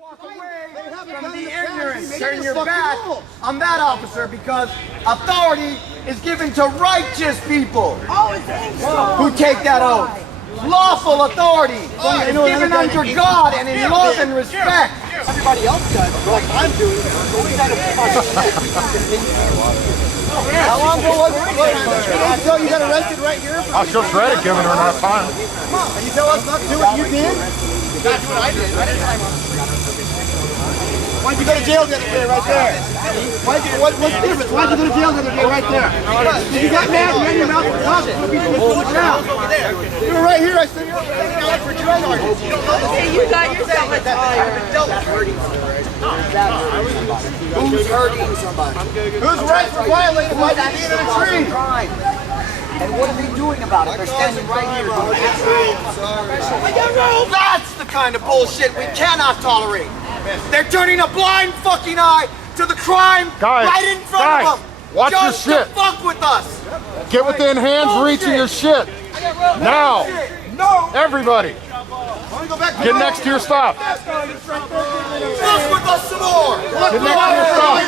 Walk away from the ignorance. Turn your back on that officer because authority is given to righteous people who take that oath. Lawful authority is given under God and in love and respect. Everybody else does, like I'm doing. How long ago was it? Until you got arrested right here? I'll still shred it, giving her enough time. And you tell us not to do what you did? That's what I did. I didn't time Why'd you go to jail the other day right there? What's the difference? Why'd you go to jail the other day right there? Because you got mad and ran your mouth with closet. You were right here. I said you're out for drug charges. Okay, you got yourself a Who's hurting somebody? Whose rights were violated by being in a tree? And what are they doing about it? They're standing right here. That's the kind of bullshit we cannot tolerate. They're turning a blind fucking eye to the crime right in front of them. Watch just your shit. To fuck with us. Get within hands reach of your shit. Now. No. Everybody. Get next to your stop. Fuck with us some more. Get next to your stop.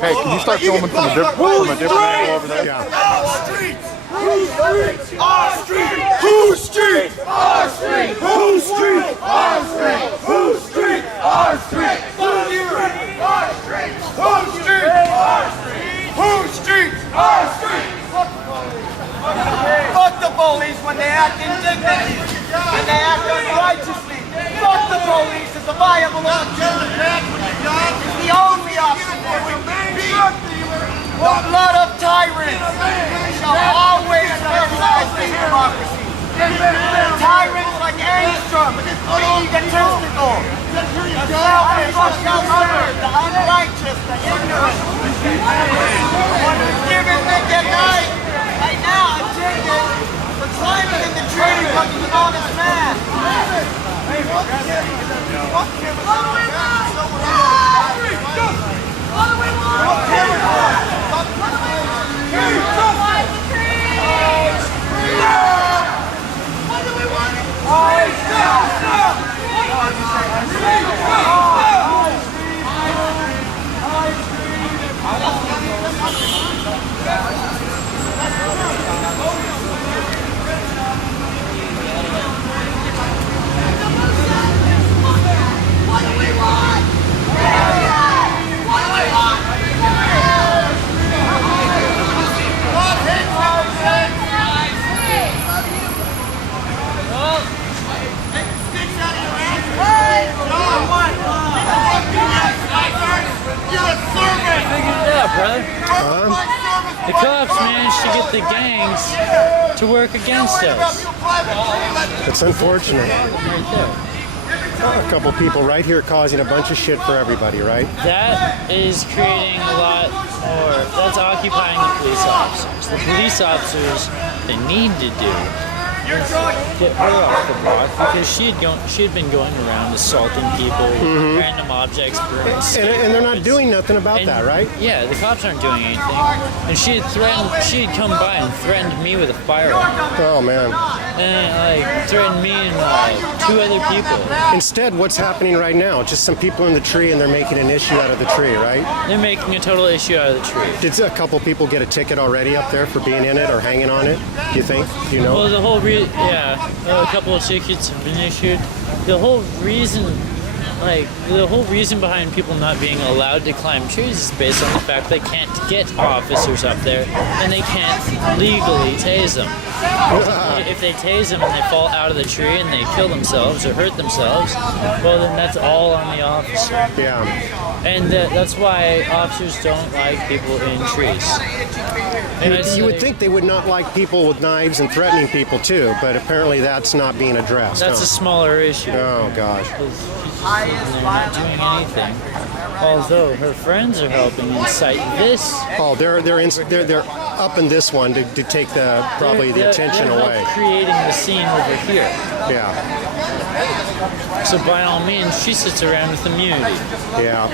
Hey, can you start filming from a different angle over there? Yeah. Our streets! Whose streets? Our street! Whose street? Our street! Whose street? Our street! Whose street? Our street! Fuck you! Our street! Whose street? Our street! Whose street? Our street! Fuck the police when they act indignantly and they act unrighteously. Fuck the police is a viable option. It's the only option that will be the blood of tyrants shall always fertilize this democracy. Tyrants like Angstrom, egotistical, the selfish shall serve the unrighteous, the ignorant. What is given they get right. Right now, I'm taking the climate in the tree from the honest man. The cops managed to get the gangs to work against us. It's unfortunate. Right there. A couple people right here causing a bunch of shit for everybody, right? That is creating a lot more. That's occupying the police officers. The police officers, they need to do get her off the block because she had been going around assaulting people with random objects, brooms, and they're not doing nothing about that, right? Yeah, the cops aren't doing anything. And she had come by and threatened me with a firearm. Oh man. And threatened me and two other people. Instead, what's happening right now? Just some people in the tree and they're making an issue out of the tree, right? They're making a total issue out of the tree. Did a couple people get a ticket already up there for being in it or hanging on it? Do you think? Do you know? Well, a couple of tickets have been issued. The whole reason behind people not being allowed to climb trees is based on the fact they can't get officers up there and they can't legally tase them. If they tase them and they fall out of the tree and they kill themselves or hurt themselves, well then that's all on the officer. Yeah. And that's why officers don't like people in trees. You would think they would not like people with knives and threatening people too, but apparently that's not being addressed. That's a smaller issue. Oh gosh. They're not doing anything. Although her friends are helping incite this. Oh, they're up in this one to take the attention away. Creating the scene over here. Yeah. So by all means, she sits around with immunity. Yeah.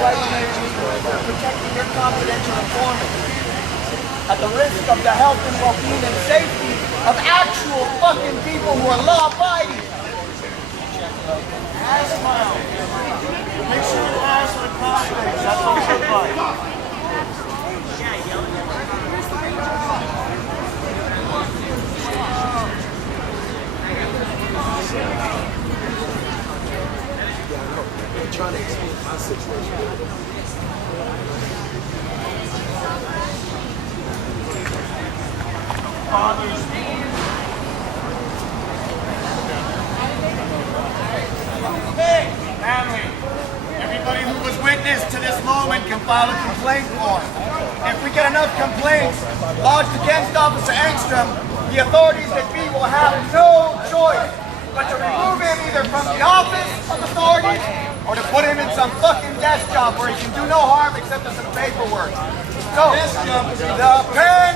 protecting your confidential informant at the risk of the health and well-being and safety of actual fucking people who are law-abiding. Ass smile. Make sure your ass are crossface. That's also advice. Trying to explain my situation. Family, everybody who was witness to this moment can file a complaint form. If we get enough complaints lodged against Officer Engstrom, the authorities that be will have no choice but to remove him either from the office of authorities or to put him in some fucking desk job where he can do no harm except for some paperwork. So, the pen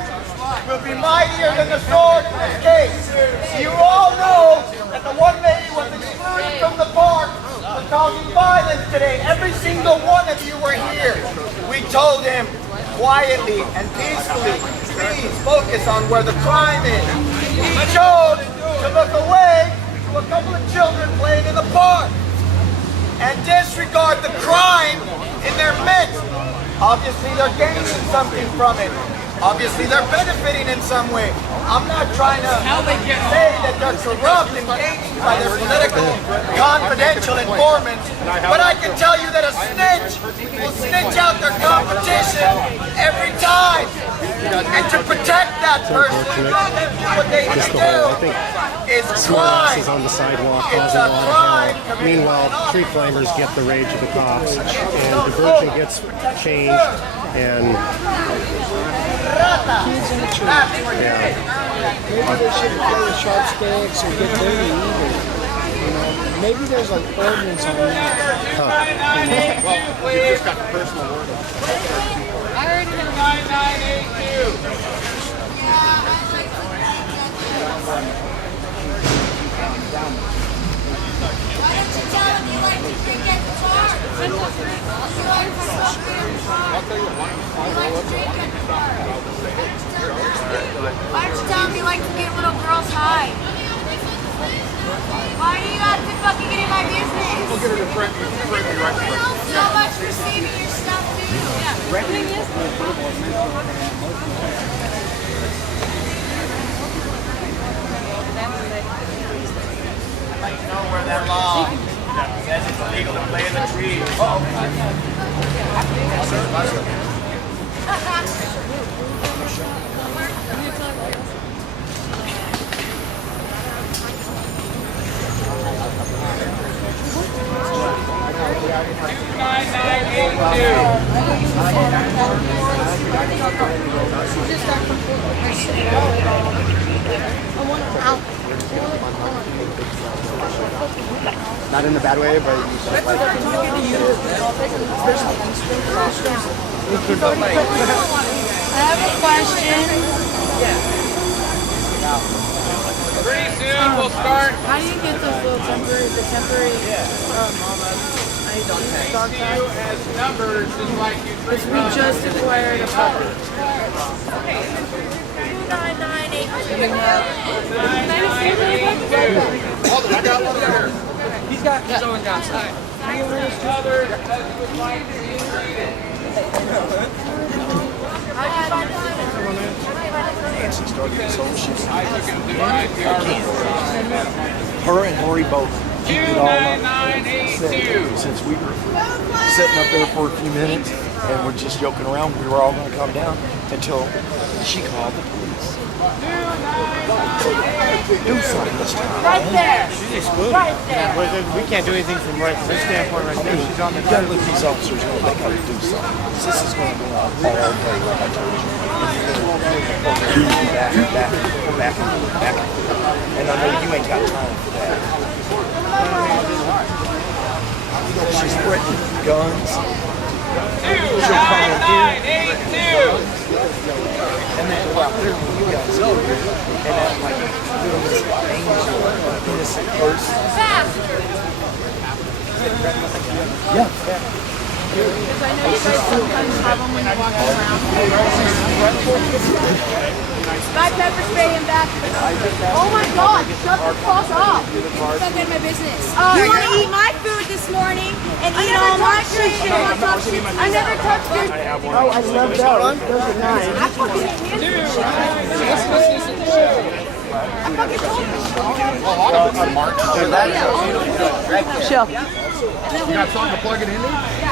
will be mightier than the sword in this case. You all know that the one lady was excluded from the park for causing violence today. Every single one of you were here. We told him quietly and peacefully, please focus on where the crime is. He chose to look away to a couple of children playing in the park and disregard the crime in their midst. Obviously, they're gaining something from it. Obviously, they're benefiting in some way. I'm not trying to say that they're corrupt and gained by their political, confidential informants, but I can tell you that a snitch will snitch out their competition every time. And to protect that person, what they need to do is crime. Is on the sidewalk, It's causing a a lot of crime. havoc. Meanwhile, tree climbers get the rage of the cops, and diversion gets changed, and Maybe they shouldn't play with sharp sticks or get dirty either. You know, maybe there's an ordinance on that. Well, you just got the personal word. 'Why don't you tell him you like to get little girls high? Why do you have to fucking get in my business? We'll get her to threaten me right now. So much for saving your stuff too. I'd like to know where that law says it's illegal to play in the trees. Not in a bad way, but you should like. I have a question. Pretty soon we'll start. How do you get those little temporary, dog You tags? as numbers just like you treat We just acquired a puppy. 29982. He's always outside. Others as you would like to be treated. Nancy started this whole shit. I took him to the IPR. Her and Lori both kicked it all up. 29982. Since we were sitting up there for a few minutes and we're just joking around, we were all going to come down until she called the police. Do something this time. Right there. She's excluded. Right there. We can't do anything from right from this standpoint right now. She's on the You gotta let these officers know they gotta do something. This is gonna go on all day, like I told you. Back. And I know you ain't got time for that. She's threatening guns. She'll come in here 29982. and then go out there when you guys over here and act like you're this angel, innocent person. Faster. Yeah. Because I know you guys sometimes have them when you're walking around. Got pepper spray in back. Oh my god, shut the fuck up. Fuck out of my business. You want to eat my food this morning and eat all my shit. I never touched your Oh, I love those. Those are nice. I fucking can't do Chill. You got something to plug it into?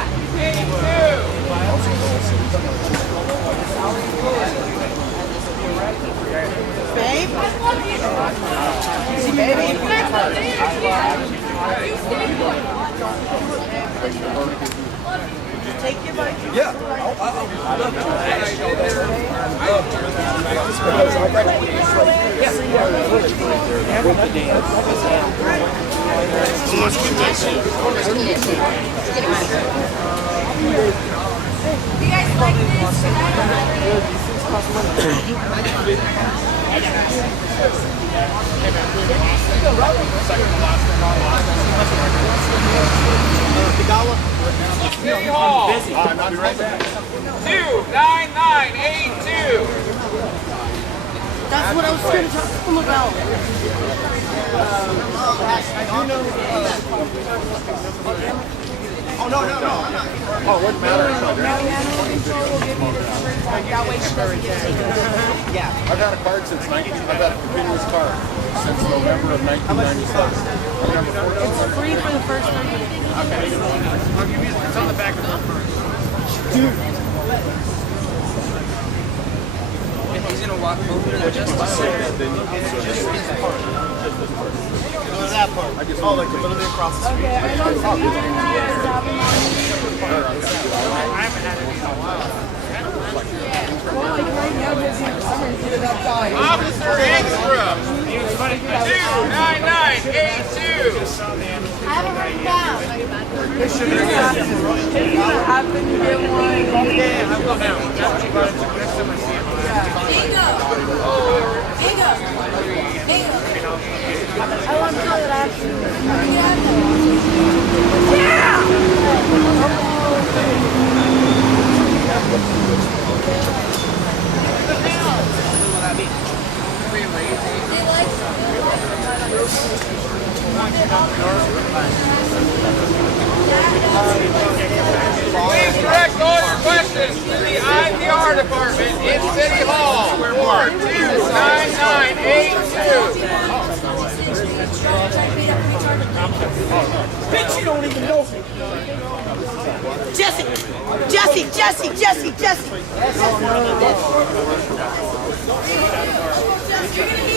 Babe? Take your bike. Yeah. You guys like City Hall. 29982. That's what I was going to talk to him about. Oh, no. Oh, what matters? That way she doesn't get taken. I've had a card since I've had a continuous card since November of 1996. It's free for the first 30 days. Okay. I'll give you, it's on the back of the card. Dude. He's gonna walk over there just to say That part. I just, like a little bit across the street. Okay, I don't see you stopping on me. I haven't had it in a while. Well, like right now, I'm going to get it outside. Officer Engstrom. 29982. I haven't heard it down. It's going to happen to get one. Okay, I'll go down. Bingo. I want to know that I have to do it. Please direct all your questions to the IPR department in City Hall. Or 29982. Bitch, you don't even know me. Jesse!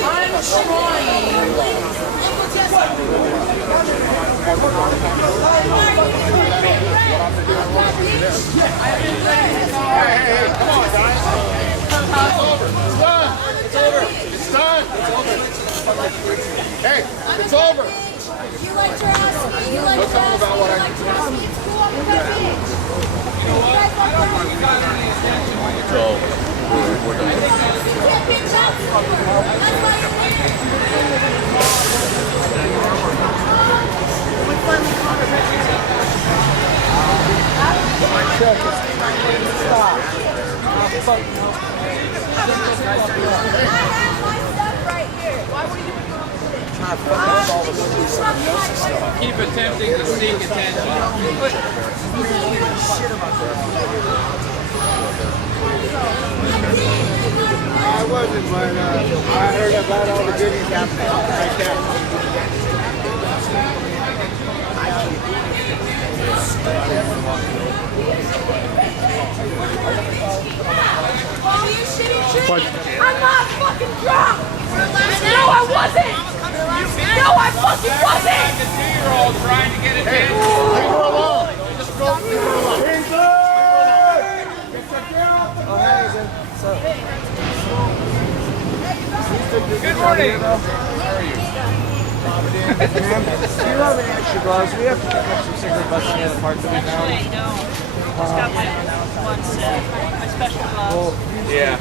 I'm It's done. Hey, it's over. You like your ass? You like your ass? About what I It's cool. I'm gonna bitch. Keep attempting to seek attention. I wasn't, but I heard about all the goodies happening right there. What? I'm not fucking drunk! No, I wasn't! No, I fucking wasn't! Like a 2-year-old trying to get attention. Leave her alone. Just go leave her alone. Good morning. Do you have any extra gloves? We have to pick up some cigarette butts in the other parts that we found. Actually, no. Just got my one set, my special gloves. Yeah.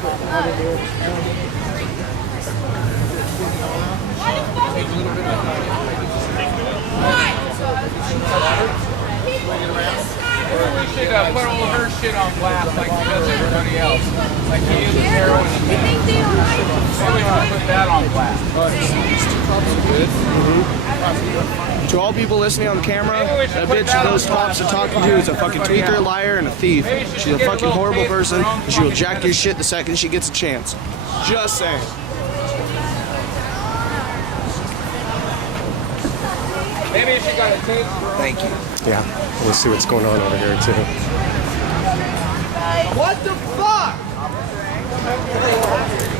We should put all her shit on blast like she does everybody else. Like she uses heroin. Maybe we should put that on blast. To all people listening on the camera, that bitch those cops are talking to is a fucking tweaker, liar, and a thief. She's a fucking horrible person, and she will jack your shit the second she gets a chance. Just saying. Maybe she got a taste. Thank you. Yeah, we'll see what's going on over here too. What the fuck?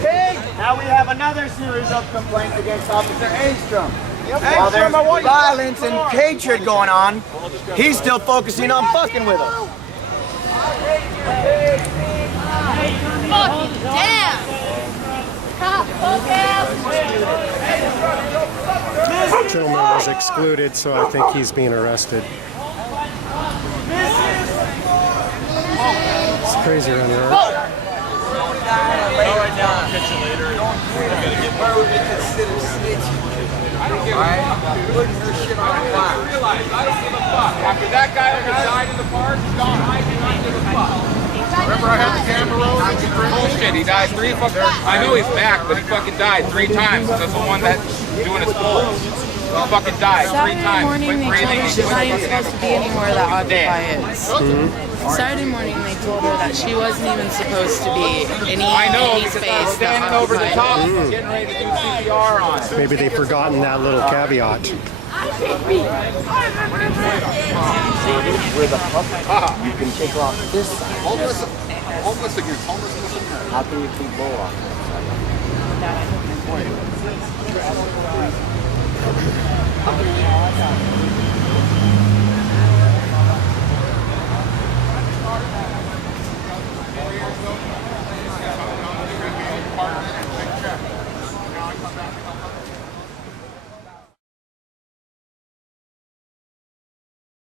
Hey, now we have another series of complaints against Officer Engstrom. While there's violence and hatred going on, he's still focusing on fucking with us. Fucking damn! Cop, The gentleman was excluded, so I think he's being arrested. It's crazy around here. I don't give a fuck. I don't give a fuck. After that guy died in the park, he's gone. I do not give a fuck. Remember I had the camera rolling? Bullshit, he died 3 fucking... I know he's back, but he fucking died 3 times. That's the one that's doing his bull. He fucking died 3 times. Saturday morning they told her she's not even supposed to be anywhere that Occupy is. Saturday morning they told her that she wasn't even supposed to be any space standing over the top, getting ready to do CPR on. Maybe they've forgotten that little caveat. Where the fuck? You can take her off this side. Homeless against homelessness. How can you keep Bo off?